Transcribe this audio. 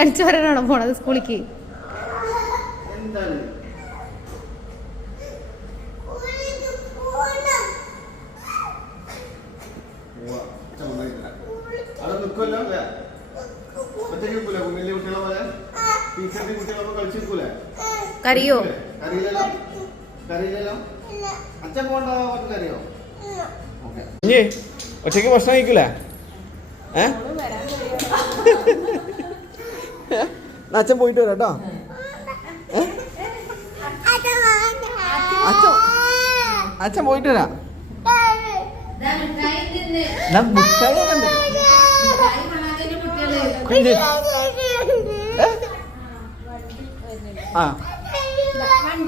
അടിച്ചു വരാനാണോ പോണത് സ്കൂളിക്ക്? കറിയോ? ഒറ്റയ്ക്ക് ഭക്ഷണം കഴിക്കൂലേ? അച്ഛൻ പോയിട്ട് വരാം കേട്ടോ. അച്ഛൻ പോയിട്ട് വരാം. ആ